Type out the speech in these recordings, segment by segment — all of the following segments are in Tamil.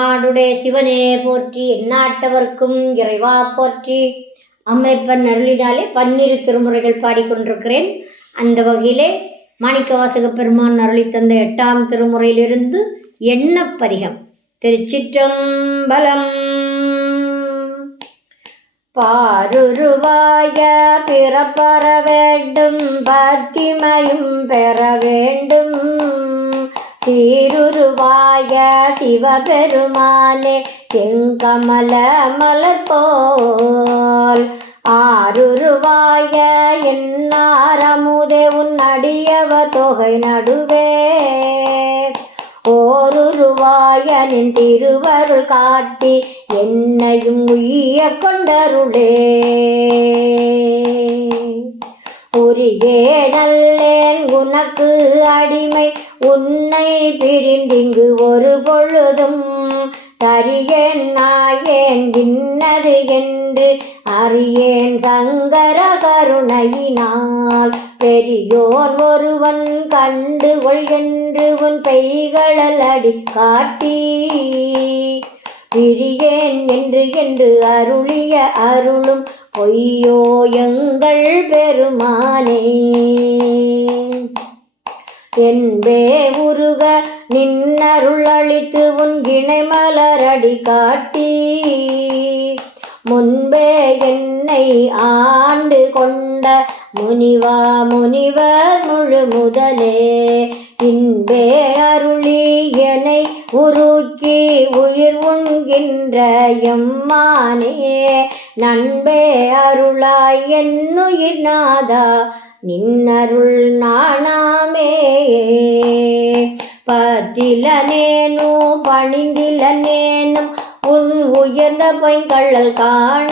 நாடுடைய சிவனே போற்றி எந்நாட்டவர்க்கும் இறைவா போற்றி. அம்மைப்பன் அருளினாலே பன்னிரு திருமுறைகள் பாடிக்கொண்டிருக்கிறேன். அந்த வகையிலே மாணிக்கவாசக பெருமான் அருளி தந்த எட்டாம் திருமுறையிலிருந்து எண்ணப்பதிகம் திருச்சிற்றம்பலம். பாருருவாய பிறப்பற வேண்டும் பக்திமையும் பெற வேண்டும். சீருருவாய சிவபெருமானே செங்கமல மலர்போல். ஆருருவாய என்னாரமுதே உன் அடியவ தொகை நடுவே. ஓருருவாய நின் திருவருள் காட்டி என்னையும் உய்ய கொண்டருளே. உரியே நல்லேன் உனக்கு அடிமை. உன்னை பிரிந்திங்கு ஒரு பொழுதும் தரியேன் நாயேன் இன்னது என்று அறியேன். சங்கர கருணையினால் பெரியோன் ஒருவன் கண்டு கொள் என்று உன் பெய்களல் அடி காட்டி பிரியேன் என்று என்று அருளிய அருளும் பொய்யோ எங்கள் பெருமானே. என்பே உருக நின்னருள் அளித்து உன் இணை மலரடி காட்டி முன்பே என்னை ஆண்டு கொண்ட முனிவா முனிவர் முழு முதலே இன்பே அருளி என்னை உருக்கி உயிர் உண்கின்ற எம்மானே. நண்பே அருளாய் என்னுயிர் நாதா நின்னருள் நாணாமே. பத்திலனேனோ பணிந்திலனேனும் உன் உயர்ந்த பைங்கள்ளல் காண.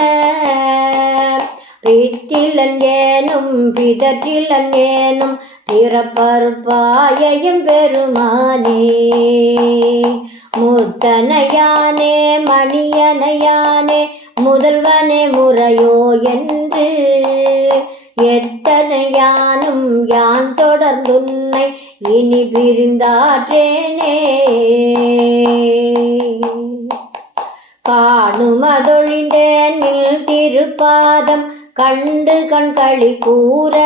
பித்திலன் ஏனும் பிதற்றிலன் ஏனும் பிறப்பருப்பாயம் பெருமானே முத்தனையானே மணியனையானே முதல்வனே முறையோ என்று. எத்தனையானும் யான் தொடர்ந்துன்னை இனி பிரிந்தாற்றேனே. காணுமதொழிந்தேன் நில் திருப்பாதம் கண்டு கண்களி கூற.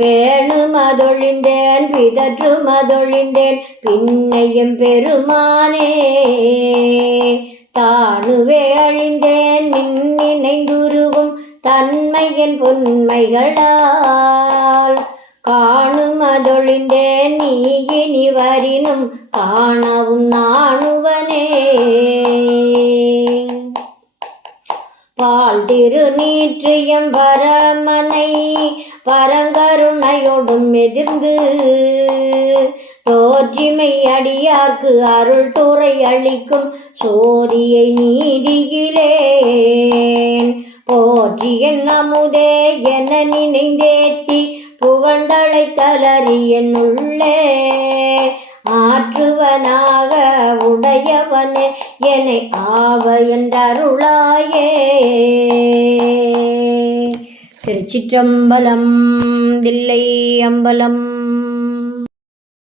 பேணுமதொழிந்தேன் பிதற்றுமதொழிந்தேன் பின்னையும் பெருமானே தானுவே அழிந்தேன் நின் நினைந்துருகும் தன்மையின் பொன்மைகளால். காணுமதொழிந்தேன் நீ இனி வரினும் காணவும் நாணுவனே. பால் திரு நீற்றியம் பரமனை பரங்கருணையோடும் எதிர்ந்து தோற்றிமை அடியார்க்கு அருள் துறை அளிக்கும் சோதியை நீதியிலே போற்றிய நமுதே என நினைந்தேத்தி புகழ்ந்தளை தளறி என் உள்ளே. ஆற்றுவனாக உடையவனே என்னை ஆவ என்றருளாயே. திருச்சிற்றம்பலம் தில்லை அம்பலம்